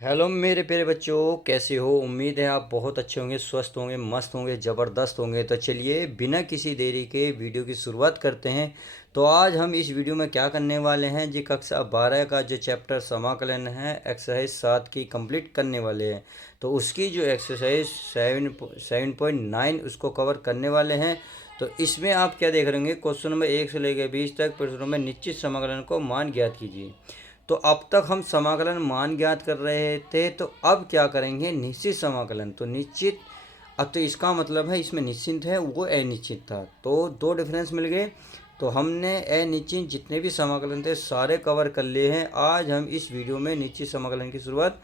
Hello मेरे प्यारे बच्चों, कैसे हो। उम्मीद है आप बहुत अच्छे होंगे, स्वस्थ होंगे, मस्त होंगे, ज़बरदस्त होंगे। तो चलिए बिना किसी देरी के वीडियो की शुरुआत करते हैं। तो आज हम इस वीडियो में क्या करने वाले हैं जी, कक्षा 12 का जो चैप्टर समाकलन है एक्सरसाइज 7 की कंप्लीट करने वाले हैं। तो उसकी जो एक्सरसाइज 7.9 उसको कवर करने वाले हैं। तो इसमें आप क्या देख रहे होंगे, क्वेश्चन नंबर 1 से लेकर 20 तक प्रश्नों में निश्चित समाकलन को मान ज्ञात कीजिए। तो अब तक हम समाकलन मान ज्ञात कर रहे थे, तो अब क्या करेंगे, निश्चित समाकलन। तो निश्चित, अब तो इसका मतलब है इसमें निश्चित है, वो अनिश्चित था, तो दो डिफरेंस मिल गए। तो हमने अनिश्चित जितने भी समाकलन थे सारे कवर कर लिए हैं। आज हम इस वीडियो में निश्चित समाकलन की शुरुआत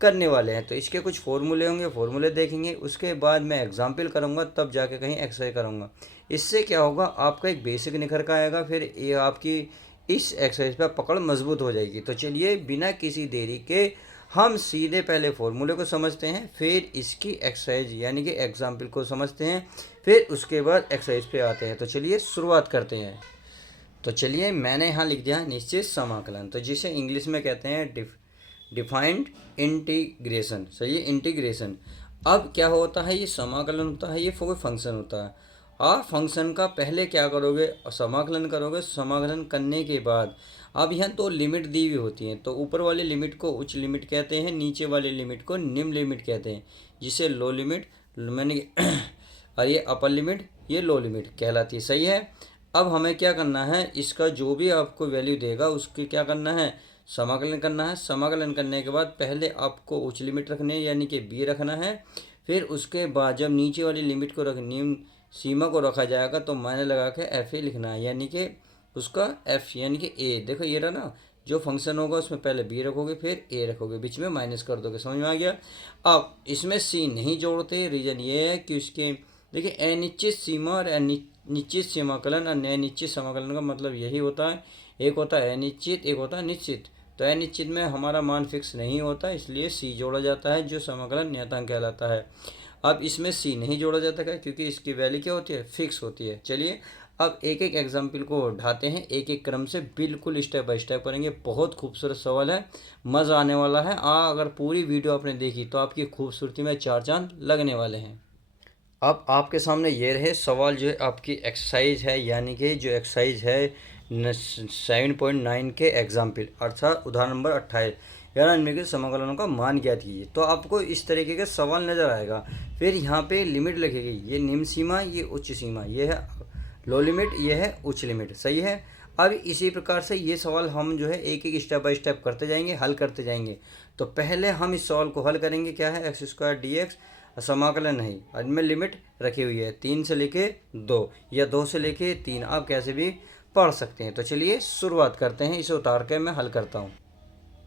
करने वाले हैं। तो इसके कुछ फॉर्मूले होंगे, फॉर्मूले देखेंगे, उसके बाद मैं एग्जाम्पल करूँगा, तब जाके कहीं एक्सरसाइज करूँगा। इससे क्या होगा, आपका एक बेसिक निखर का आएगा, फिर ये आपकी इस एक्सरसाइज पर पकड़ मजबूत हो जाएगी। तो चलिए बिना किसी देरी के हम सीधे पहले फॉर्मूले को समझते हैं, फिर इसकी एक्सरसाइज यानी कि एग्जाम्पल को समझते हैं, फिर उसके बाद एक्सरसाइज पे आते हैं। तो चलिए शुरुआत करते हैं। तो चलिए मैंने यहाँ लिख दिया निश्चित समाकलन, तो जिसे इंग्लिश में कहते हैं डिफाइंड इंटीग्रेशन। सही है, इंटीग्रेशन। अब क्या होता है, ये समाकलन होता है, ये कोई फंक्शन होता है। आप फंक्शन का पहले क्या करोगे, समाकलन करोगे। समाकलन करने के बाद अब यहाँ तो लिमिट दी हुई होती हैं, तो ऊपर वाली लिमिट को उच्च लिमिट कहते हैं, नीचे वाली लिमिट को निम्न लिमिट कहते हैं, जिसे लो लिमिट मैंने और ये अपर लिमिट, ये लो लिमिट कहलाती है। सही है। अब हमें क्या करना है, इसका जो भी आपको वैल्यू देगा उसकी क्या करना है, समाकलन करना है। समाकलन करने के बाद पहले आपको उच्च लिमिट रखनी है यानी कि बी रखना है। फिर उसके बाद जब नीचे वाली लिमिट को निम्न सीमा को रखा जाएगा तो मैंने लगा के एफ ए लिखना है, यानी कि उसका एफ यानी कि ए। देखो ये रहा ना, जो फंक्शन होगा उसमें पहले बी रखोगे फिर ए रखोगे, बीच में माइनस कर दोगे। समझ में आ गया। अब इसमें सी नहीं जोड़ते, रीज़न ये है कि उसके देखिए अनिश्चित सीमा और निश्चित समाकलन और अनिश्चित समाकलन का मतलब यही होता है, एक होता है अनिश्चित, एक होता है निश्चित। तो अनिश्चित में हमारा मान फिक्स नहीं होता, इसलिए सी जोड़ा जाता है, जो समाकलन नियतांक कहलाता है। अब इसमें सी नहीं जोड़ा जाता है क्योंकि इसकी वैल्यू क्या होती है, फिक्स होती है। चलिए अब एक एक एग्जाम्पल को ढाते हैं, एक एक क्रम से बिल्कुल स्टेप बाय स्टेप करेंगे। बहुत खूबसूरत सवाल है, मज़ा आने वाला है। अगर पूरी वीडियो आपने देखी तो आपकी खूबसूरती में चार चांद लगने वाले हैं। अब आपके सामने ये रहे सवाल, जो है आपकी एक्सरसाइज है, यानी कि जो एक्सरसाइज है 7.9 के एग्जाम्पल, अर्थात उदाहरण नंबर 28, यानी निम्नलिखित समाकलनों का मान ज्ञात कीजिए। तो आपको इस तरीके के सवाल नज़र आएगा। फिर यहाँ पे लिमिट लिखेगी, ये निम्न सीमा, ये उच्च सीमा, ये है लो लिमिट, ये है उच्च लिमिट। सही है। अब इसी प्रकार से ये सवाल हम जो है एक एक स्टेप बाय स्टेप करते जाएंगे, हल करते जाएंगे। तो पहले हम इस सवाल को हल करेंगे। क्या है, एक्स स्क्वायर डी एक्स समाकलन नहीं, इनमें लिमिट रखी हुई है 3 से लेके 2 या 2 से लेके 3, आप कैसे भी पढ़ सकते हैं। तो चलिए शुरुआत करते हैं, इसे उतार के मैं हल करता हूँ।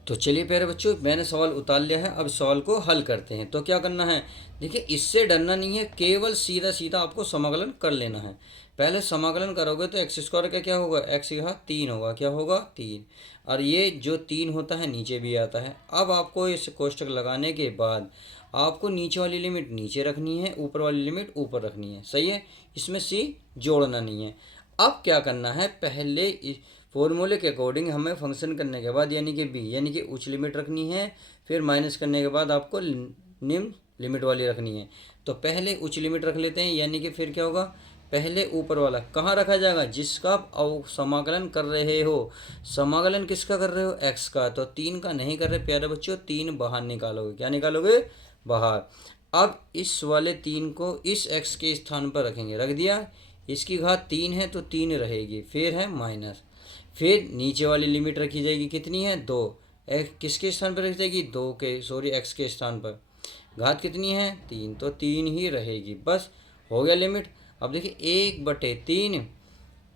तो चलिए प्यारे बच्चों, मैंने सवाल उतार लिया है, अब सवाल को हल करते हैं। तो क्या करना है, देखिए इससे डरना नहीं है, केवल सीधा सीधा आपको समाकलन कर लेना है। पहले समाकलन करोगे तो एक्स स्क्वायर का क्या होगा, एक्स की घात 3 होगा। क्या होगा, 3। और ये जो 3 होता है नीचे भी आता है। अब आपको इस कोष्टक लगाने के बाद आपको नीचे वाली लिमिट नीचे रखनी है, ऊपर वाली लिमिट ऊपर रखनी है। सही है, इसमें सी जोड़ना नहीं है। अब क्या करना है, पहले फॉर्मूले के अकॉर्डिंग हमें फंक्शन करने के बाद यानी कि बी यानी कि उच्च लिमिट रखनी है, फिर माइनस करने के बाद आपको निम्न लिमिट वाली रखनी है। तो पहले उच्च लिमिट रख लेते हैं, यानी कि फिर क्या होगा, पहले ऊपर वाला कहाँ रखा जाएगा, जिसका आप समाकलन कर रहे हो। समाकलन किसका कर रहे हो, एक्स का। तो 3 का नहीं कर रहे प्यारे बच्चों, 3 बाहर निकालोगे। क्या निकालोगे, बाहर। अब इस वाले 3 को इस एक्स के स्थान पर रखेंगे, रख दिया। इसकी घात 3 है तो 3 रहेगी, फिर है माइनस। फिर नीचे वाली लिमिट रखी जाएगी, कितनी है, 2। एक्स किसके स्थान पर रखी जाएगी, 2 के एक्स के स्थान पर। घात कितनी है, 3, तो 3 ही रहेगी। बस हो गया लिमिट। अब देखिए 1/3,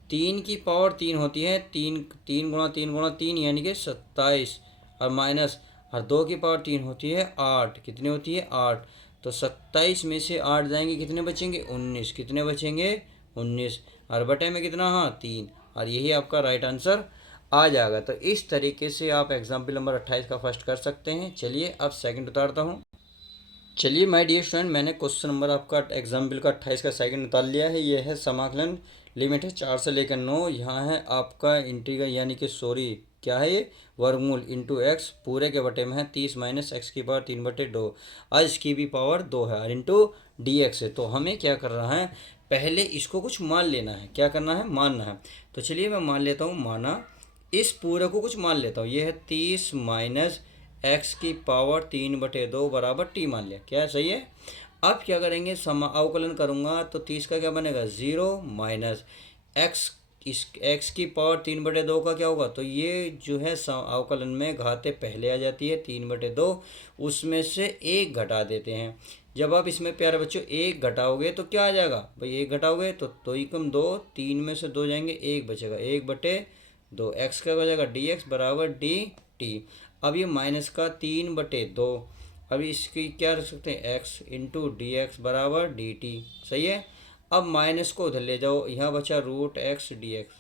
3 की पावर 3 होती है, 3 3 गुणा 3 गुणा 3 यानी कि 27, और माइनस, और 2 की पावर 3 होती है 8। कितनी होती है, 8। तो 27 में से 8 जाएंगे, कितने बचेंगे, 19। कितने बचेंगे, 19। और बटे में कितना, हाँ 3। और यही आपका राइट आंसर आ जाएगा। तो इस तरीके से आप एग्जाम्पल नंबर 28 का फर्स्ट कर सकते हैं। चलिए अब सेकंड उतारता हूँ। चलिए माय डियर स्टूडेंट, मैंने क्वेश्चन नंबर आपका एग्जाम्पल का 28 का सेकंड उतार लिया है। ये है समाकलन लिमिट है 4 से लेकर 9। यहाँ है आपका इंटीग्रल यानी कि क्या है ये, वर्गमूल इंटू एक्स पूरे के बटे में है 30 माइनस एक्स की पावर 3/2 और इसकी भी पावर 2 है और इंटू डी एक्स है। तो हमें क्या कर रहा है, पहले इसको कुछ मान लेना है। क्या करना है, मानना है। तो चलिए मैं मान लेता हूँ, माना इस पूरे को कुछ मान लेता हूँ। ये है 30 माइनस एक्स की पावर 3/2 बराबर टी मान लिया। क्या सही है। अब क्या करेंगे, अवकलन करूँगा तो 30 का क्या बनेगा 0 माइनस एक्स, इस एक्स की पावर 3/2 का क्या होगा, तो ये जो है अवकलन में घाते पहले आ जाती है 3/2, उसमें से एक घटा देते हैं। जब आप इसमें प्यारे बच्चों एक घटाओगे तो क्या आ जाएगा भाई, एक घटाओगे तो 2 ही कम 2, 3 में से 2 जाएंगे, एक बचेगा 1/2, एक्स का बचेगा डी एक्स बराबर डी टी। अब ये माइनस का 3/2, अभी इसकी क्या रख सकते हैं, एक्स इंटू डी एक्स बराबर डी टी। सही है। अब माइनस को उधर ले जाओ, यहाँ बचा रूट एक्स डी एक्स,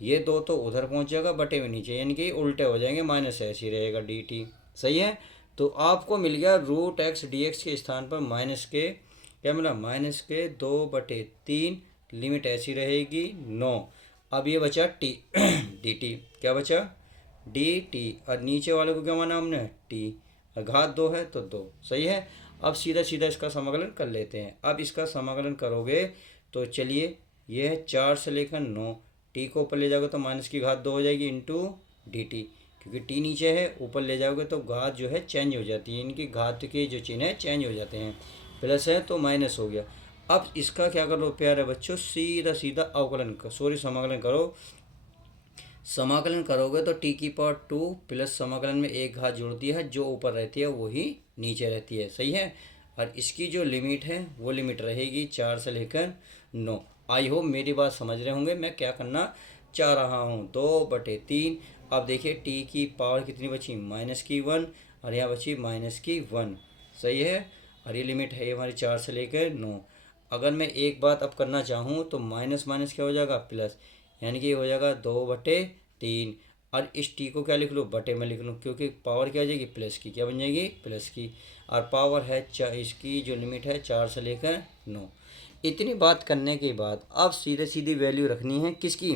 ये दो तो उधर पहुँच जाएगा बटे में नीचे, यानी कि उल्टे हो जाएंगे, माइनस ऐसे ही रहेगा डी टी। सही है। तो आपको मिल गया रूट एक्स डी एक्स के स्थान पर माइनस के क्या मिला, -2/3, लिमिट ऐसी रहेगी 9। अब ये बचा टी डी टी, क्या बचा डी टी, और नीचे वाले को क्या माना हमने टी, और घात 2 है तो 2। सही है। अब सीधा सीधा इसका समाकलन कर लेते हैं। अब इसका समाकलन करोगे तो चलिए, ये है 4 से लेकर 9, टी को ऊपर ले जाओगे तो माइनस की घात 2 हो जाएगी इंटू डी टी, क्योंकि टी नीचे है, ऊपर ले जाओगे तो घात जो है चेंज हो जाती है, इनकी घात के जो चिन्ह है चेंज हो जाते हैं, प्लस है तो माइनस हो गया। अब इसका क्या करो प्यारे बच्चों, सीधा सीधा अवकलन समाकलन करो। समाकलन करोगे तो टी की पावर 2 प्लस समाकलन में एक घात जोड़ दिया है, जो ऊपर रहती है वही नीचे रहती है। सही है। और इसकी जो लिमिट है वो लिमिट रहेगी 4 से लेकर 9। आई होप मेरी बात समझ रहे होंगे मैं क्या करना चाह रहा हूँ। 2/3। अब देखिए टी की पावर कितनी बची, -1, और यहाँ बची -1। सही है। और ये लिमिट है हमारी 4 से लेकर 9। अगर मैं एक बात अब करना चाहूँ तो माइनस माइनस क्या हो जाएगा प्लस, यानी कि ये हो जाएगा 2/3। और इस टी को क्या लिख लूँ, बटे में लिख लूँ, क्योंकि पावर क्या हो जाएगी प्लस की, क्या बन जाएगी प्लस की, और पावर है इसकी जो लिमिट है 4 से लेकर 9। इतनी बात करने के बाद अब सीधे सीधी वैल्यू रखनी है किसकी,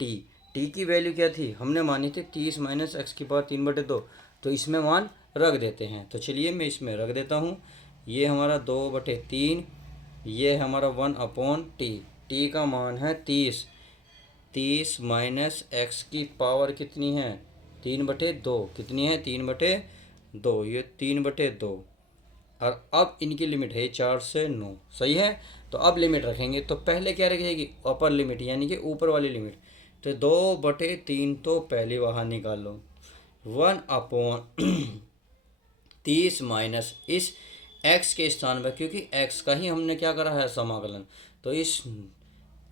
टी की वैल्यू क्या थी, हमने मानी थी 30 माइनस एक्स की पावर 3/2, तो इसमें मान रख देते हैं। तो चलिए मैं इसमें रख देता हूँ। ये हमारा 2/3, ये हमारा 1/टी, टी का मान है 30 माइनस एक्स की पावर कितनी है 3/2, कितनी है 3/2, ये 3/2। और अब इनकी लिमिट है 4 से 9। सही है। तो अब लिमिट रखेंगे तो पहले क्या रखेगी, अपर लिमिट यानी कि ऊपर वाली लिमिट, तो 2/3 तो पहले बाहर निकाल लो, 1/30 माइनस इस x के स्थान पर, क्योंकि x का ही हमने क्या करा है समाकलन, तो इस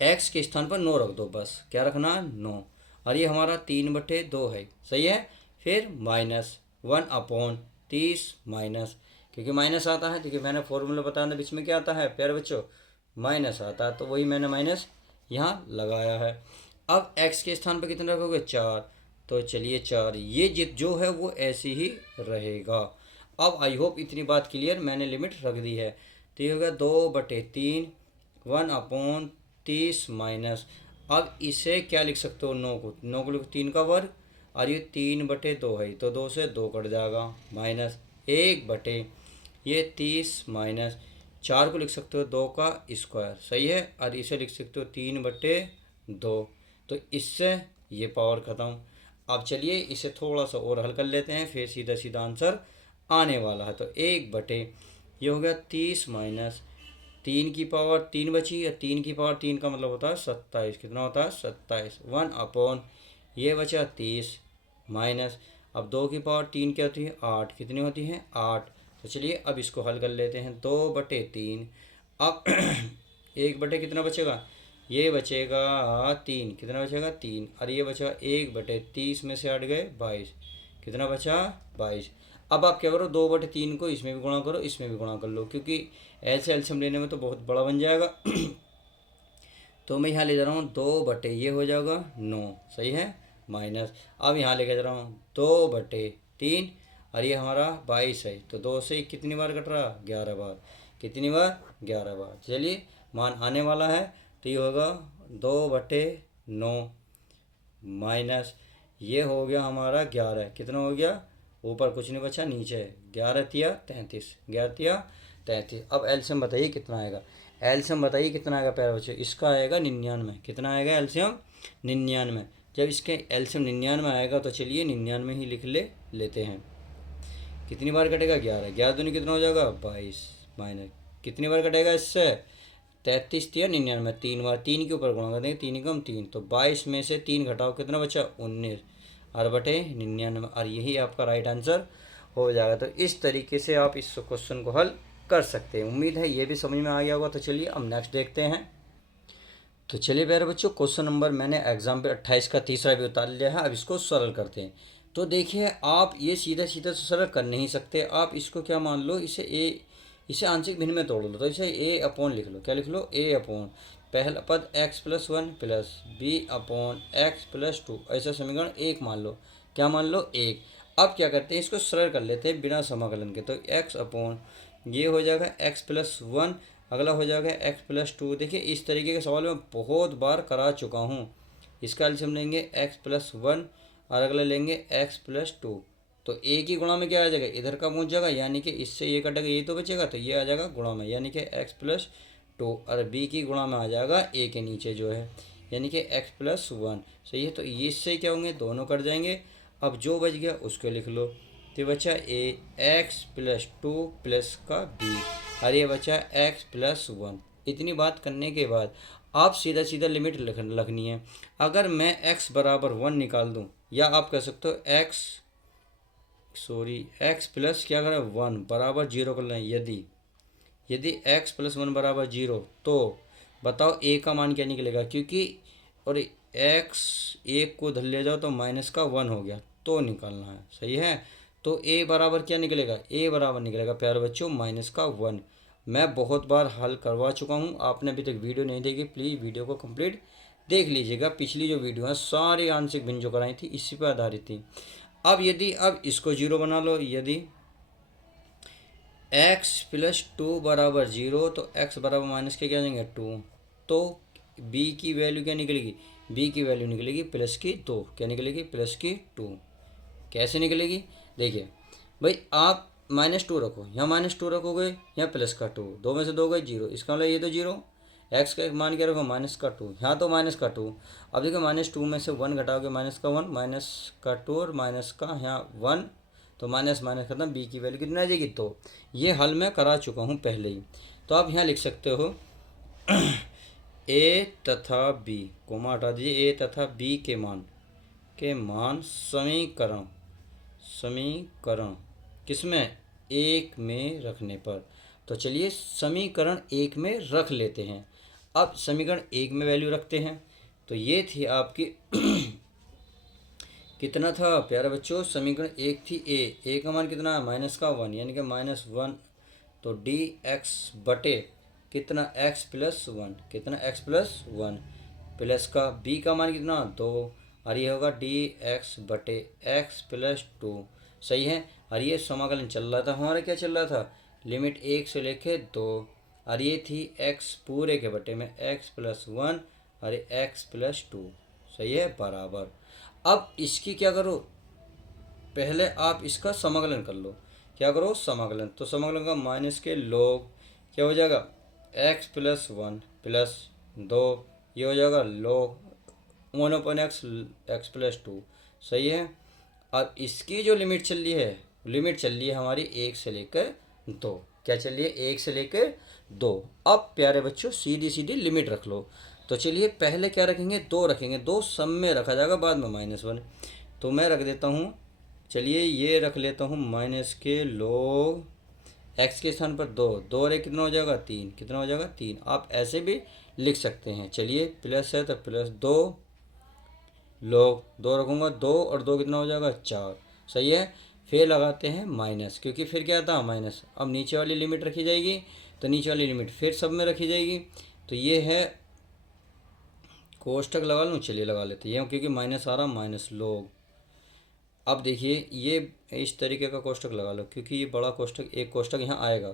x के स्थान पर 9 रख दो, बस क्या रखना 9, और ये हमारा 3/2 है। सही है। फिर -1/30 माइनस, क्योंकि माइनस आता है, क्योंकि मैंने फॉर्मूला बताया था बीच में क्या आता है प्यारे बच्चों, माइनस आता है, तो वही मैंने माइनस यहाँ लगाया है। अब x के स्थान पर कितना रखोगे 4, तो चलिए 4, ये जो है वो ऐसे ही रहेगा। अब आई होप इतनी बात क्लियर, मैंने लिमिट रख दी है। तो ये होगा 2/3, 1/30 माइनस, अब इसे क्या लिख सकते हो, 9 को लिखो 3 का वर्ग, और ये 3/2 है, तो 2 से 2 कट जाएगा, माइनस 1/, ये 30 माइनस 4 को लिख सकते हो 2 का स्क्वायर। सही है। और इसे लिख सकते हो 3/2, तो इससे ये पावर ख़त्म। अब चलिए इसे थोड़ा सा और हल कर लेते हैं, फिर सीधा सीधा आंसर आने वाला है। तो 1/, ये हो गया 30 माइनस 3 की पावर 3 बची, या 3 की पावर 3 का मतलब होता है 27, कितना होता है 27, 1/, ये बचा 30 माइनस, अब 2 की पावर 3 क्या होती है 8, कितनी होती है 8। तो चलिए अब इसको हल कर लेते हैं, 2/3। अब 1/, कितना बचेगा, ये बचेगा 3, कितना बचेगा 3, और ये बचेगा 1/30 में से 8 गए 22, कितना बचा 22। अब आप क्या करो, 2/3 को इसमें भी गुणा करो, इसमें भी गुणा कर लो, क्योंकि ऐसे एल्शियम लेने में तो बहुत बड़ा बन जाएगा। तो मैं यहाँ ले जा रहा हूँ 2/, ये हो जाएगा 9। सही है। माइनस, अब यहाँ लेके जा रहा हूँ 2/3, और ये हमारा 22 है, तो 2 से कितनी बार कट रहा 11 बार, कितनी बार 11 बार। चलिए मान आने वाला है, तो ये होगा 2/9 माइनस, ये हो गया हमारा 11, कितना हो गया, ऊपर कुछ नहीं बचा, नीचे 11 तिया 33, 11 तिया 33। अब एलसीएम बताइए कितना आएगा, एलसीएम बताइए कितना आएगा प्यारे बच्चों, इसका आएगा 99। कितना आएगा एलसीएम, 99। जब इसके एलसीएम 99 आएगा तो चलिए 99 ही लेते हैं। कितनी बार कटेगा, 11, 11 दूनी कितना हो जाएगा 22, माइनस कितनी बार कटेगा इससे, 33 तिया 99, 3 बार, 3 के ऊपर गुणा कर देंगे, 3 कम 3, तो 22 में से 3 घटाओ कितना बचा 19, और बटे 99, और यही आपका राइट आंसर हो जाएगा। तो इस तरीके से आप इस क्वेश्चन को हल कर सकते हैं। उम्मीद है ये भी समझ में आ गया होगा। तो चलिए अब नेक्स्ट देखते हैं। तो चलिए प्यारे बच्चों, क्वेश्चन नंबर मैंने एग्जाम्पल 28 का तीसरा भी उतार लिया है। अब इसको सरल करते हैं। तो देखिए, आप ये सीधा सीधा तो सरल कर नहीं सकते, आप इसको क्या मान लो, इसे आंशिक भिन्न में तोड़ लो। तो इसे ए अपॉन लिख लो, क्या लिख लो, ए अपॉन पहला पद x+1 plus B upon x+2, ऐसा समीकरण 1 मान लो। क्या मान लो, 1। अब क्या करते हैं, इसको सरल कर लेते हैं बिना समाकलन के। तो x अपॉन ये हो जाएगा x+1, अगला हो जाएगा x+2। देखिए इस तरीके के सवाल मैं बहुत बार करा चुका हूँ। इसका एलसीएम लेंगे x+1 और अगला लेंगे x+2। तो एक ही गुणा में क्या आ जाएगा, इधर का पहुँच जाएगा, यानी कि इससे ये कटेगा, ये तो बचेगा, तो ये आ जाएगा गुणा में, यानी कि x+2, और b की गुणा में आ जाएगा a के नीचे जो है, यानी कि x+1। सही है, तो इससे क्या होंगे, दोनों कट जाएंगे। अब जो बच गया उसको लिख लो। तो बचा a x+2 प्लस का b, और ये बचा x+1। इतनी बात करने के बाद आप सीधा सीधा लिमिट लिखनी है। अगर मैं x बराबर 1 निकाल दूं, या आप कह सकते हो x प्लस क्या करें 1 बराबर 0 कर लें। यदि x+1 बराबर 0, तो बताओ a का मान क्या निकलेगा, क्योंकि और x 1 को धर ले जाओ तो माइनस का 1 हो गया, तो निकालना है। सही है, तो a बराबर क्या निकलेगा, a बराबर निकलेगा प्यारे बच्चों -1। मैं बहुत बार हल करवा चुका हूँ, आपने अभी तक वीडियो नहीं देखी, प्लीज़ वीडियो को कंप्लीट देख लीजिएगा। पिछली जो वीडियो है सारी आंशिक भिन्न जो कराई थी इसी पर आधारित थी। अब इसको 0 बना लो। यदि x+2 बराबर 0, तो x बराबर माइनस के क्या जाएंगे 2, तो b की वैल्यू क्या निकलेगी, b की वैल्यू निकलेगी +2। क्या निकलेगी, +2। कैसे निकलेगी, देखिए भाई, आप -2 रखो, यहाँ -2 रखोगे, यहाँ +2, 2 में से 2 गए 0, इसका मतलब ये तो 0। x का मान क्या रखो, -2, यहाँ तो -2। अब देखो -2 में से 1 घटाओगे, -1, -2 और माइनस का यहाँ 1, तो माइनस माइनस खत्म, b की वैल्यू कितनी आ जाएगी। तो ये हल मैं करा चुका हूँ पहले ही। तो आप यहाँ लिख सकते हो a तथा b, कोमा हटा दीजिए, a तथा b के मान समीकरण किसमें, 1 में रखने पर। तो चलिए समीकरण 1 में रख लेते हैं। अब समीकरण 1 में वैल्यू रखते हैं। तो ये थी आपकी कितना था प्यारे बच्चों, समीकरण 1 थी a का मान कितना है, -1, यानी कि -1। तो dx बटे कितना, x+1, कितना x+1, प्लस का b का मान कितना 2, और ये होगा dx बटे x+2। सही है, और ये समाकलन चल रहा था हमारा, क्या चल रहा था, लिमिट 1 से लेके 2, और ये थी x पूरे के बटे में x+1 और ये x+2। सही है, बराबर। अब इसकी क्या करो, पहले आप इसका समाकलन कर लो। क्या करो, समाकलन। तो समाकलन का माइनस के लोग क्या हो जाएगा, x+1 प्लस 2, ये हो जाएगा लोग 1/x, x+2। सही है। अब इसकी जो लिमिट चल रही है, लिमिट चल रही है हमारी 1 से लेकर 2। क्या चल रही है, 1 से लेकर 2। अब प्यारे बच्चों सीधी सीधी लिमिट रख लो। तो चलिए पहले क्या रखेंगे, 2 रखेंगे, 2 सब में रखा जाएगा, बाद में -1। तो मैं रख देता हूँ, चलिए ये रख लेता हूँ माइनस के लोग x के स्थान पर 2, 2 और 1 कितना हो जाएगा 3, कितना हो जाएगा 3। आप ऐसे भी लिख सकते हैं। चलिए प्लस है तो +2 लोग 2 रखूँगा, 2 और 2 कितना हो जाएगा 4। सही है, फिर लगाते हैं माइनस, क्योंकि फिर क्या था माइनस। अब नीचे वाली लिमिट रखी जाएगी, तो नीचे वाली लिमिट फिर सब में रखी जाएगी। तो ये है, कोष्टक लगा लूँ, चलिए लगा लेते हैं, क्योंकि माइनस आ रहा, माइनस लोग। अब देखिए ये इस तरीके का कोष्टक लगा लो, क्योंकि ये बड़ा कोष्टक, एक कोष्टक यहाँ आएगा,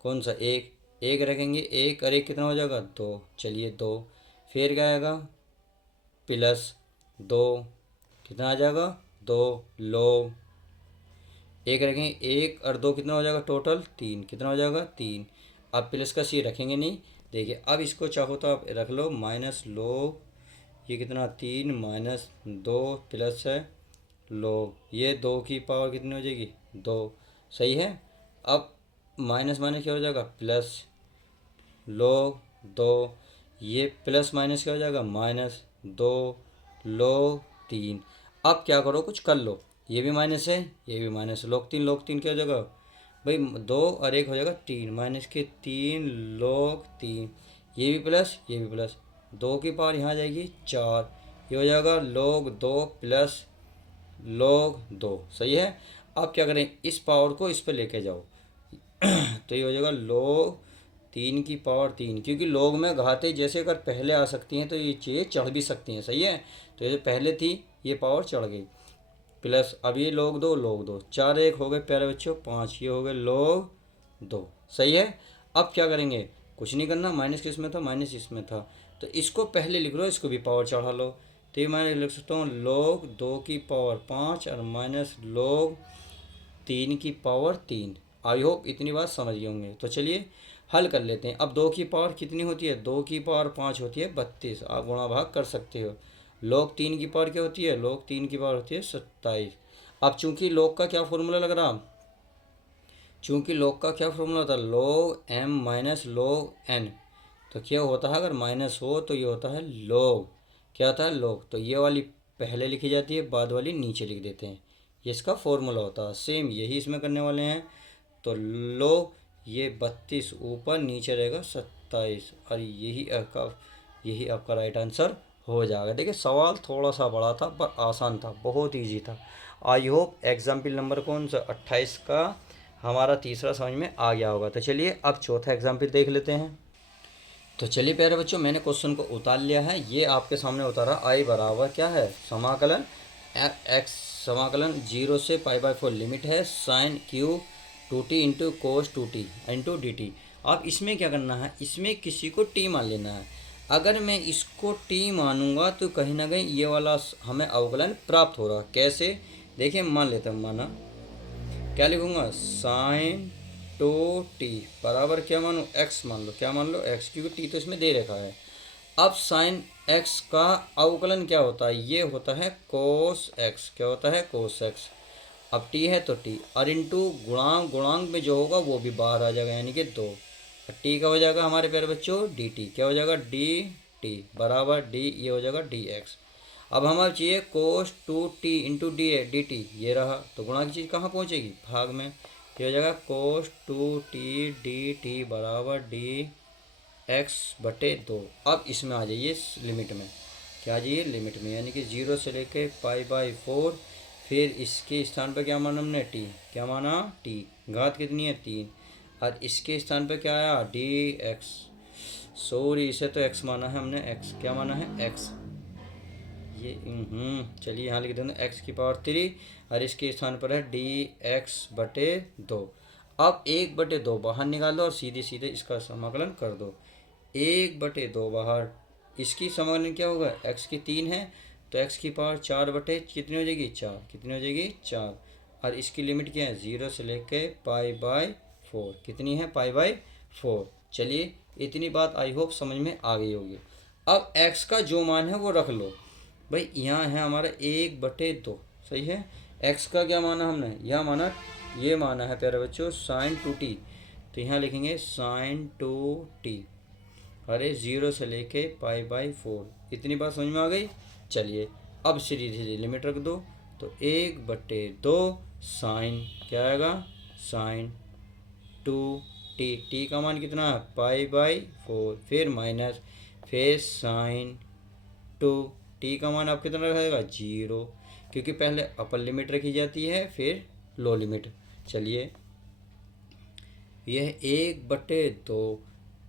कौन सा, एक रखेंगे, 1 और 1 कितना हो जाएगा 2। चलिए 2, फिर क्या आएगा +2, कितना आ जाएगा 2 लोग, एक रखेंगे, 1 और 2 कितना हो जाएगा टोटल 3, कितना हो जाएगा 3। अब प्लस का सी रखेंगे नहीं। देखिए अब इसको चाहो तो आप रख लो माइनस लोग, ये कितना 3 माइनस 2 प्लस है लोग, ये 2 की पावर कितनी हो जाएगी 2। सही है। अब माइनस माइनस क्या हो जाएगा प्लस लोग 2, ये प्लस माइनस क्या हो जाएगा माइनस 2 लोग 3। अब क्या करो कुछ कर लो, ये भी माइनस है ये भी माइनस, लोग 3 क्या हो जाएगा भाई 2 और 1 हो जाएगा 3, माइनस के 3 लोग 3, ये भी प्लस ये भी प्लस, 2 की पावर यहाँ जाएगी 4, ये हो जाएगा लोग 2 प्लस लोग 2। सही है। अब क्या करें, इस पावर को इस पर लेके जाओ तो ये हो जाएगा लोग 3 की पावर 3, क्योंकि लोग में घाते जैसे अगर पहले आ सकती हैं तो ये चीज़ें चढ़ भी सकती हैं। सही है। तो ये पहले थी ये पावर चढ़ गई, प्लस अब ये लोग 2 4 1 हो गए प्यारे बच्चों 5, ये हो गए लोग 2। सही है। अब क्या करेंगे, कुछ नहीं करना, माइनस किस में था माइनस इसमें था, तो इसको पहले लिख लो, इसको भी पावर चढ़ा लो। तो ये मैं लिख सकता हूँ लोग 2 की पावर 5 और माइनस लोग 3 की पावर 3। आई होप इतनी बात समझ गए होंगे। तो चलिए हल कर लेते हैं। अब 2 की पावर कितनी होती है, 2 की पावर 5 होती है 32, आप गुणा भाग कर सकते हो। log 3 की पावर क्या होती है, log 3 की पावर होती है 27। अब चूंकि log का क्या फॉर्मूला लग रहा, चूंकि log का क्या फॉर्मूला था, log m minus log n, तो क्या होता है अगर माइनस हो तो ये होता है log, क्या होता है log, तो ये वाली पहले लिखी जाती है बाद वाली नीचे लिख देते हैं, ये इसका फॉर्मूला होता है। सेम यही इसमें करने वाले हैं। तो लो ये 32 ऊपर नीचे रहेगा 27, और यही आपका राइट आंसर हो जाएगा। देखिए सवाल थोड़ा सा बड़ा था पर आसान था, बहुत इजी था। आई होप एग्जाम्पल नंबर कौन सा 28 का हमारा तीसरा समझ में आ गया होगा। तो चलिए अब चौथा एग्जाम्पल देख लेते हैं। तो चलिए प्यारे बच्चों, मैंने क्वेश्चन को उतार लिया है, ये आपके सामने उतारा। आई बराबर क्या है, समाकलन एक्स, समाकलन 0 से π/4 लिमिट है sine cube 2t into cos 2t into d t. अब इसमें क्या करना है, इसमें किसी को टी मान लेना है। अगर मैं इसको टी मानूंगा तो कहीं ना कहीं ये वाला हमें अवकलन प्राप्त हो रहा। कैसे, देखिए मान लेते हैं, माना क्या लिखूंगा साइन 2t बराबर क्या मानो x मान लो, क्या मान लो x, क्योंकि t तो इसमें दे रखा है। अब साइन x का अवकलन क्या होता है, ये होता है कोस x, क्या होता है कोस x। अब t है तो t, और इंटू गुणांक, गुणांक में जो होगा वो भी बाहर आ जाएगा यानी कि 2, t का हो जाएगा हमारे प्यारे बच्चों dt, क्या हो जाएगा dt बराबर d, ये हो जाएगा dx। अब हमारे चाहिए कोस 2t इंटू डी टी, ये रहा, तो गुणा की चीज़ कहाँ पहुँचेगी भाग में, ये हो जाएगा कोस 2t डी टी बराबर डी एक्स बटे 2। अब इसमें आ जाइए लिमिट में, क्या आ जाइए लिमिट में, यानी कि 0 से लेके π/4, फिर इसके स्थान पर क्या माना हमने t, क्या माना t, घात कितनी है 3, और इसके स्थान पर क्या आया डी एक्स, सॉरी इसे तो x माना है हमने, x क्या माना है x, ये चलिए यहाँ लिख देते x की पावर 3, और इसके स्थान पर है डी एक्स बटे 2। अब 1/2 बाहर निकाल दो और सीधे सीधे इसका समाकलन कर दो, 1/2 बाहर, इसकी समाकलन क्या होगा, x की 3 है तो x की पावर 4 बटे कितनी हो जाएगी 4, कितनी हो जाएगी 4, और इसकी लिमिट क्या है 0 से लेके π/4, कितनी है π/4। चलिए इतनी बात आई होप समझ में आ गई होगी। अब x का जो मान है वो रख लो भाई, यहाँ है हमारा 1/2, सही है। x का क्या माना हमने, यह माना, ये माना है प्यारे बच्चों साइन 2t, तो यहाँ लिखेंगे साइन 2t, अरे 0 से लेके π/4, इतनी बात समझ में आ गई। चलिए अब सीधी सीधी लिमिट रख दो, तो 1/2 साइन क्या आएगा साइन 2t, t का मान कितना है π/4, फिर माइनस, फिर साइन 2, टी का मान आप कितना रहेगा 0, क्योंकि पहले अपर लिमिट रखी जाती है फिर लो लिमिट। चलिए यह 1/2,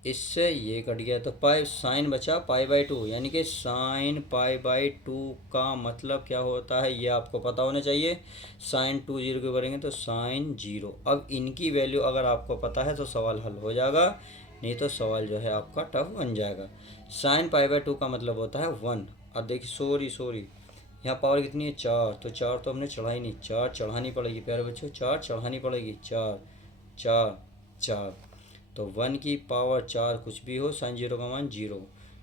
इससे ये कट गया तो पाई साइन बचा π/2, यानी कि साइन π/2 का मतलब क्या होता है ये आपको पता होना चाहिए। साइन 2 0 के करेंगे तो साइन 0। अब इनकी वैल्यू अगर आपको पता है तो सवाल हल हो जाएगा, नहीं तो सवाल जो है आपका टफ बन जाएगा। साइन π/2 का मतलब होता है 1, और देखिए सॉरी यहाँ पावर कितनी है 4, तो 4 तो हमने चढ़ाई नहीं, 4 चढ़ानी पड़ेगी प्यारे बच्चों, 4 चढ़ानी पड़ेगी, 4 4 4। तो 1 की पावर 4 कुछ भी हो, साइन जीरो का मान 0।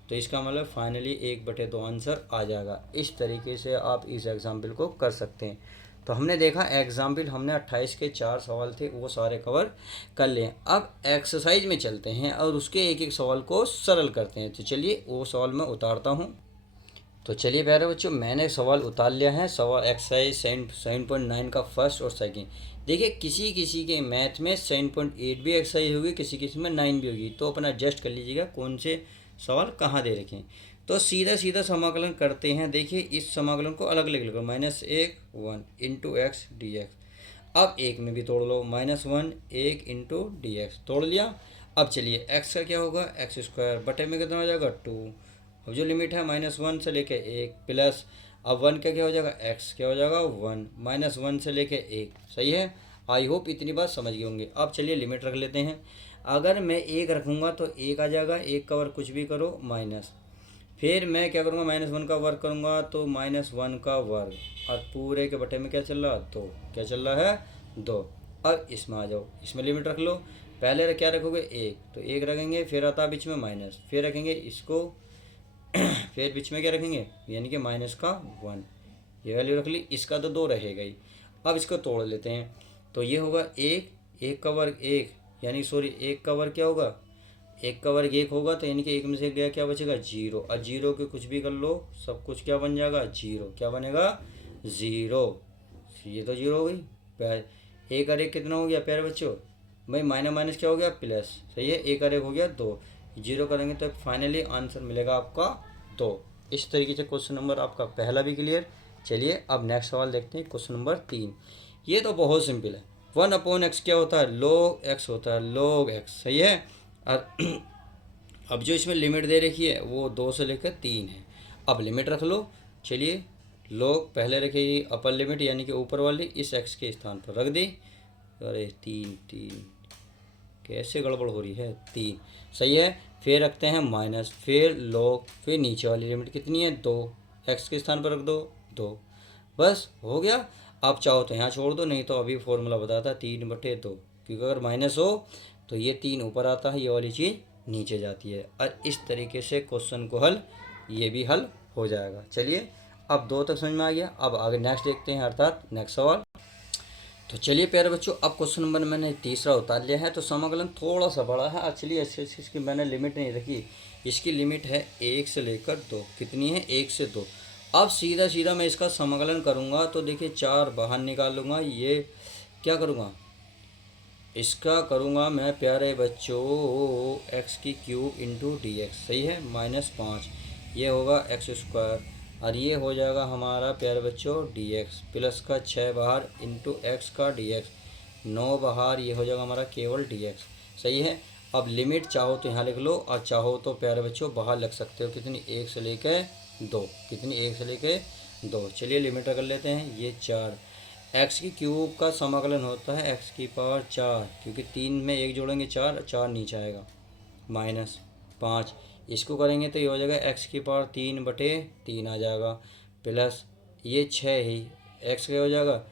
तो इसका मतलब फाइनली 1/2 आंसर आ जाएगा। इस तरीके से आप इस एग्जाम्पल को कर सकते हैं। तो हमने देखा एग्जाम्पल, हमने 28 के 4 सवाल थे वो सारे कवर कर लिए। अब एक्सरसाइज में चलते हैं और उसके एक एक सवाल को सरल करते हैं। तो चलिए वो सवाल मैं उतारता हूँ। तो चलिए प्यारे बच्चों, मैंने सवाल उतार लिया है। सवाल एक्सरसाइज 7.9 का फर्स्ट और सेकंड। देखिए किसी किसी के मैथ में 7.8 भी एक्सरसाइज होगी, किसी किसी में 9 भी होगी, तो अपना एडजस्ट कर लीजिएगा कौन से सवाल कहाँ दे रखें। तो सीधा सीधा समाकलन करते हैं। देखिए इस समाकलन को अलग अलग लिखो, -1 इंटू एक्स डी एक्स। अब एक में भी तोड़ लो, -1 1 इंटू डी एक्स तोड़ लिया। अब चलिए एक्स का क्या होगा, x² बटे में कितना हो जाएगा 2। अब जो लिमिट है -1 से लेके 1 प्लस, अब 1 का क्या हो जाएगा, x क्या हो जाएगा 1, -1 से लेके 1। सही है, आई होप इतनी बात समझ गए होंगे। अब चलिए लिमिट रख लेते हैं। अगर मैं 1 रखूँगा तो 1 आ जाएगा, 1 का वर्ग कुछ भी करो माइनस, फिर मैं क्या करूँगा -1 का वर्ग करूँगा तो -1 का वर्ग, और पूरे के बटे में क्या चल रहा है 2, क्या चल रहा है 2। अब इसमें आ जाओ, इसमें लिमिट रख लो। पहले क्या रखोगे 1, तो 1 रखेंगे, फिर आता बीच में माइनस, फिर रखेंगे इसको फिर बीच में क्या रखेंगे, यानी कि -1, ये वैल्यू रख ली। इसका तो 2 रहेगा ही। अब इसको तोड़ लेते हैं। तो ये होगा 1, 1 का वर्ग 1, यानी सॉरी 1 का वर्ग क्या होगा, 1 का वर्ग 1 होगा, तो यानी कि 1 में से गया क्या बचेगा 0, और 0 के कुछ भी कर लो सब कुछ क्या बन जाएगा 0, क्या बनेगा 0। ये तो 0 हो गई। 1 और 1 कितना हो गया प्यारे बच्चों, भाई माइनस माइनस क्या हो गया प्लस। सही है, 1 और 1 हो गया 2, 0 करेंगे तो फाइनली आंसर मिलेगा आपका 2। इस तरीके से क्वेश्चन नंबर आपका पहला भी क्लियर। चलिए अब नेक्स्ट सवाल देखते हैं, क्वेश्चन नंबर 3। ये तो बहुत सिंपल है। 1/x क्या होता है, log x होता है, log x। सही है। और अब जो इसमें लिमिट दे रखी है वो 2 से लेकर 3 है। अब लिमिट रख लो। चलिए log पहले रखेगी अपर लिमिट, यानी कि ऊपर वाली, इस x के स्थान पर रख दी। अरे 3 कैसे गड़बड़ हो रही है 3। सही है, फिर रखते हैं माइनस, फिर log, फिर नीचे वाली लिमिट कितनी है 2, x के स्थान पर रख दो 2, बस हो गया। आप चाहो तो यहाँ छोड़ दो, नहीं तो अभी फॉर्मूला बताता 3/2, क्योंकि अगर माइनस हो तो ये 3 ऊपर आता है, ये वाली चीज़ नीचे जाती है। और इस तरीके से क्वेश्चन को हल, ये भी हल हो जाएगा। चलिए अब 2 तक समझ में आ गया। अब आगे नेक्स्ट देखते हैं, अर्थात नेक्स्ट सवाल। तो चलिए प्यारे बच्चों, अब क्वेश्चन नंबर मैंने तीसरा उतार लिया है। तो समाकलन थोड़ा सा बड़ा है, एक्चुअली इसकी मैंने लिमिट नहीं रखी। इसकी लिमिट है 1 से लेकर 2, कितनी है 1 से 2। अब सीधा सीधा मैं इसका समाकलन करूँगा तो देखिए 4 बाहर निकालूंगा, ये क्या करूँगा, इसका करूँगा मैं प्यारे बच्चों x³ इंटू डी एक्स। सही है, -5, ये होगा x², और ये हो जाएगा हमारा प्यारे बच्चों dx, प्लस का 6 बाहर इंटू एक्स का dx, 9 बाहर, ये हो जाएगा हमारा केवल dx। सही है। अब लिमिट चाहो तो यहाँ लिख लो, और चाहो तो प्यारे बच्चों बाहर लिख सकते हो, कितनी 1 से लेके 2, कितनी 1 से लेके 2। चलिए लिमिट कर लेते हैं, ये 4, x³ का समाकलन होता है x⁴, क्योंकि 3 में 1 जोड़ेंगे 4, 4 नीचे आएगा, -5, इसको करेंगे तो ये हो जाएगा x⁴3/3 आ जाएगा, प्लस ये 6 ही, x क्या हो जाएगा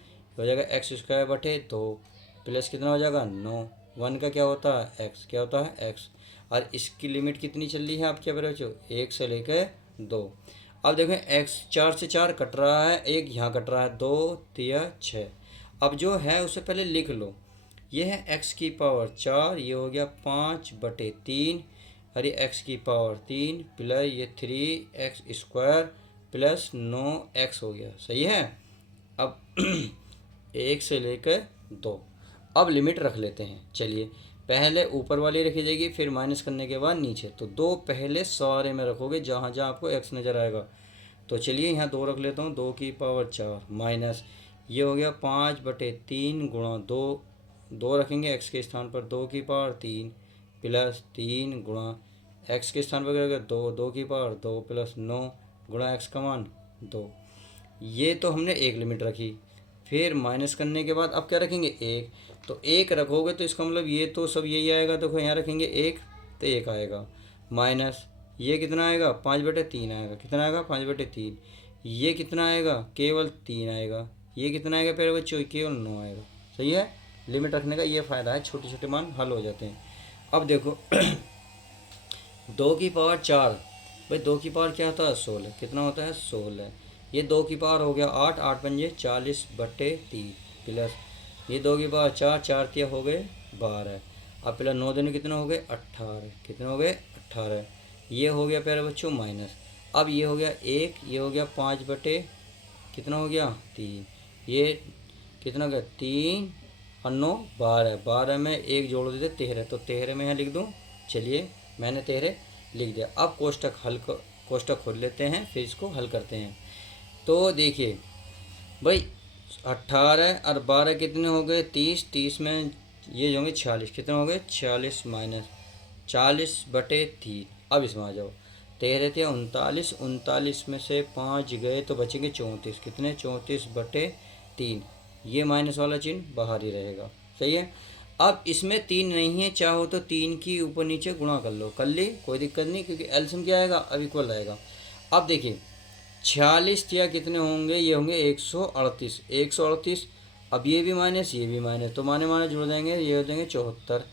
x²/2, प्लस कितना हो जाएगा 9, 1 का क्या होता है x, क्या होता है x। और इसकी लिमिट कितनी चल रही है आपके बच्चों 1 से लेकर 2। अब देखें x 4 से 4 कट रहा है, 1 यहाँ कट रहा है, 2 3 6। अब जो है उसे पहले लिख लो, ये है x⁴, ये हो गया 5/3, अरे x⁴ प्लस ये 3x² प्लस 9x हो गया। सही है। अब 1 से लेकर 2, अब लिमिट रख लेते हैं। चलिए पहले ऊपर वाली रखी जाएगी, फिर माइनस करने के बाद नीचे, तो 2 पहले सारे में रखोगे जहाँ जहाँ आपको x नज़र आएगा। तो चलिए यहाँ 2 रख लेता हूँ, 2⁴ माइनस, ये हो गया 5/3 गुणा 2, 2 रखेंगे x के स्थान पर, 2⁴ प्लस 3 गुणा x के स्थान पर क्या हो गया 2, 2⁴ प्लस 9 गुणा x का मान 2। ये तो हमने एक लिमिट रखी, फिर माइनस करने के बाद अब क्या रखेंगे 1, तो 1 रखोगे तो इसका मतलब ये तो सब यही आएगा, देखो यहाँ रखेंगे 1 तो 1 आएगा, माइनस ये कितना आएगा 5/3 आएगा, कितना आएगा 5/3, ये कितना आएगा, केवल 3 आएगा। ये कितना आएगा प्यारे बच्चों, केवल 9 आएगा। सही है, लिमिट रखने का ये फ़ायदा है, छोटे छोटे मान हल हो जाते हैं। अब देखो 2 की पावर 4, भाई 2 की पावर क्या होता है, 16। कितना होता है, 16। ये 2 की पावर हो गया 8, 8 पंजे 40/3 प्लस ये 2 की पावर 4, 4 हो गए 12। अब प्लस 9 दिन कितने हो गए, 18। कितने हो गए, 18। ये हो गया प्यारे बच्चों माइनस। अब ये हो गया 1, ये हो गया 5 कितना हो गया, 3। ये कितना हो गया, 3 और 9 12। 12 में 1 जोड़ देते 13, तो 13 में यहाँ लिख दूँ। चलिए मैंने 13 लिख दिया। अब कोष्टक खोल लेते हैं, फिर इसको हल करते हैं। तो देखिए भाई 18 और 12 कितने हो गए, 30। 30 में ये होंगे 46। कितने हो गए, 46 माइनस 40/3। अब इसमें आ जाओ, 13 थे 39, 39 में से 5 गए तो बचेंगे 34। कितने, 34/3। ये माइनस वाला चिन्ह बाहर ही रहेगा। सही है। अब इसमें 3 नहीं है, चाहो तो 3 की ऊपर नीचे गुणा कर लो, कर ली, कोई दिक्कत नहीं, क्योंकि एलसीएम क्या आएगा, अब इक्वल आएगा। अब देखिए 46 या कितने होंगे, ये होंगे 138। 138। अब ये भी माइनस, ये भी माइनस, तो माने माने जुड़ जाएंगे, ये हो जाएंगे 74।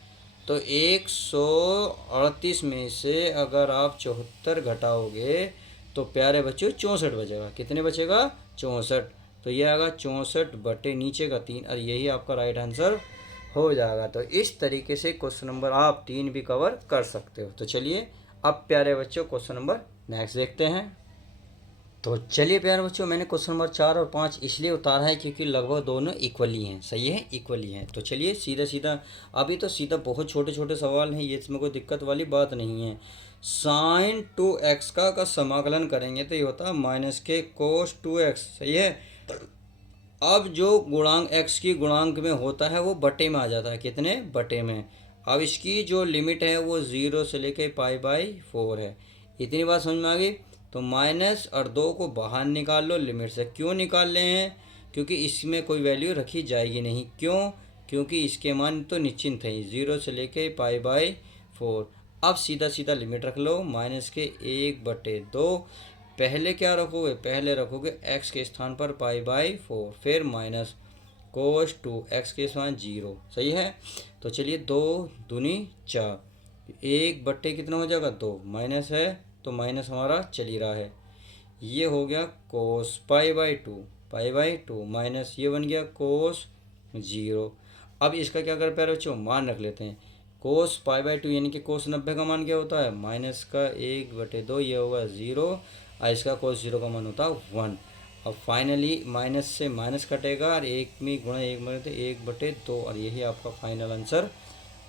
तो 138 में से अगर आप 74 घटाओगे तो प्यारे बच्चों 64 बचेगा। कितने बचेगा, 64। तो ये आएगा 64 बटे नीचे का 3, और यही आपका राइट आंसर हो जाएगा। तो इस तरीके से क्वेश्चन नंबर आप 3 भी कवर कर सकते हो। तो चलिए अब प्यारे बच्चों क्वेश्चन नंबर नेक्स्ट देखते हैं। तो चलिए प्यारे बच्चों, मैंने क्वेश्चन नंबर 4 और 5 इसलिए उतारा है क्योंकि लगभग दोनों इक्वली हैं। सही है, इक्वली हैं। तो चलिए सीधा सीधा, अभी तो सीधा बहुत छोटे छोटे सवाल हैं, ये इसमें कोई दिक्कत वाली बात नहीं है। साइन 2x का समाकलन करेंगे तो ये होता है माइनस के कोस 2x। सही है। अब जो गुणांक x की गुणांक में होता है वो बटे में आ जाता है। कितने, बटे में। अब इसकी जो लिमिट है वो 0 से लेके π/4 है। इतनी बात समझ में आ गई। तो माइनस और 2 को बाहर निकाल लो लिमिट से। क्यों निकाल रहे हैं, क्योंकि इसमें कोई वैल्यू रखी जाएगी नहीं। क्यों, क्योंकि इसके मान तो निश्चिंत है 0 से लेके π/4। अब सीधा सीधा लिमिट रख लो, माइनस के 1/2। पहले क्या रखोगे, पहले रखोगे x के स्थान पर π/4, फिर माइनस कोस 2x के स्थान 0। सही है। तो चलिए 2 दूनी 4, 1 कितना हो जाएगा, 2 माइनस है तो माइनस हमारा चल ही रहा है। ये हो गया कोस π/2 माइनस ये बन गया कोस 0। अब इसका क्या कर प्यारे बच्चों, मान रख लेते हैं। कोस π/2 यानी कि कोस 90 का मान क्या होता है, माइनस का 1/2, ये होगा 0, और इसका कोस 0 का मान होता है 1। अब फाइनली माइनस से माइनस कटेगा और 1 में गुणा 1 में तो 1/2, और यही आपका फाइनल आंसर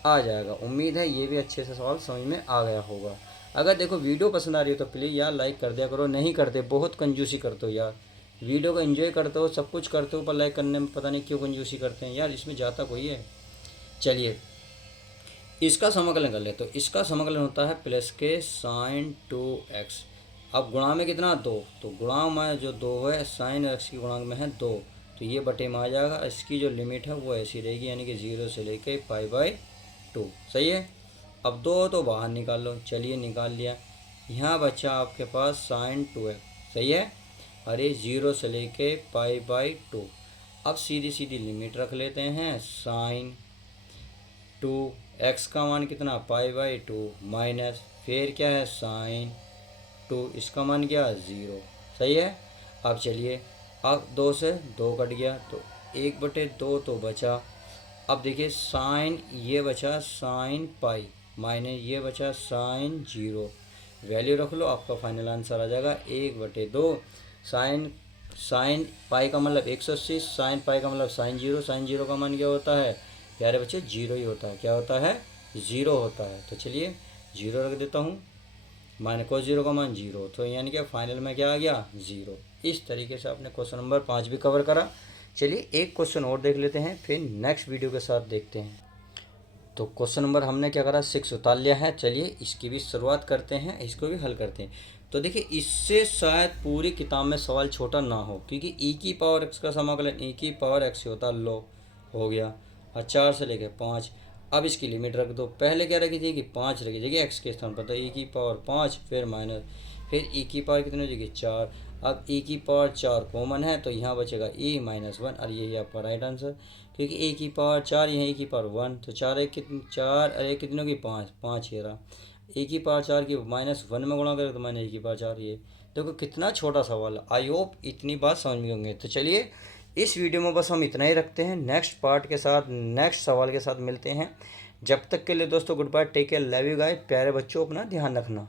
आ जाएगा। उम्मीद है ये भी अच्छे से सवाल समझ में आ गया होगा। अगर देखो वीडियो पसंद आ रही है तो प्लीज़ यार लाइक कर दिया करो। नहीं करते, बहुत कंजूसी करते हो यार। वीडियो को एंजॉय करते हो, सब कुछ करते हो, पर लाइक करने में पता नहीं क्यों कंजूसी करते हैं यार, इसमें जाता कोई है। चलिए इसका समाकलन कर ले। तो इसका समाकलन होता है प्लस के साइन 2x। अब गुणा में कितना, 2, तो गुणा में जो 2 है साइन x की गुणांक में है 2, तो ये बटे में आ जाएगा। इसकी जो लिमिट है वो ऐसी रहेगी, यानी कि 0 से लेके π/2। सही है। अब 2 तो बाहर निकाल लो। चलिए निकाल लिया। यहाँ बच्चा आपके पास साइन 2x। सही है। अरे 0 से लेके π/2। अब सीधी सीधी लिमिट रख लेते हैं। साइन 2x का मान कितना, π/2 माइनस फिर क्या है साइन 2, इसका मान क्या, 0। सही है। अब चलिए, अब 2 से 2 कट गया तो 1/2 तो बचा। अब देखिए साइन ये बचा साइन पाई माइनस ये बचा साइन 0। वैल्यू रख लो, आपका फाइनल आंसर आ जाएगा 1/2। साइन साइन पाई का मतलब 180, साइन पाई का मतलब साइन 0। साइन 0 का मान क्या होता है प्यारे बच्चे, 0 ही होता है। क्या होता है, 0 होता है। तो चलिए 0 रख देता हूँ। माइनस कोस 0 का मान 0, तो यानी कि फाइनल में क्या आ गया, 0। इस तरीके से आपने क्वेश्चन नंबर 5 भी कवर करा। चलिए एक क्वेश्चन और देख लेते हैं, फिर नेक्स्ट वीडियो के साथ देखते हैं। तो क्वेश्चन नंबर हमने क्या करा, 6 उतार लिया है। चलिए इसकी भी शुरुआत करते हैं, इसको भी हल करते हैं। तो देखिए इससे शायद पूरी किताब में सवाल छोटा ना हो, क्योंकि e की पावर x का समाकलन e की पावर x होता, लो हो गया। और 4 से लेके 5। अब इसकी लिमिट रख दो। पहले क्या रखी थी कि 5 रखी जाएगी x के स्थान पर, तो e की पावर 5 फिर माइनस फिर e की पावर कितनी हो जाएगी, 4। अब ए की पावर 4 कॉमन है तो यहाँ बचेगा ए माइनस 1 और यही आपका राइट आंसर, क्योंकि ए की पावर 4 यहाँ ए की पावर 1 तो 4 एक कितनी 4 और एक कितनों की 5 5 ये रहा। ए की पावर 4 की -1 में गुणा करें तो माइनस ए की पावर 4 ये। देखो कितना छोटा सवाल है। आई होप इतनी बात समझ में होंगे। तो चलिए इस वीडियो में बस हम इतना ही रखते हैं। नेक्स्ट पार्ट के साथ नेक्स्ट सवाल के साथ मिलते हैं। जब तक के लिए दोस्तों goodbye, take care, love you guys. प्यारे बच्चों अपना ध्यान रखना।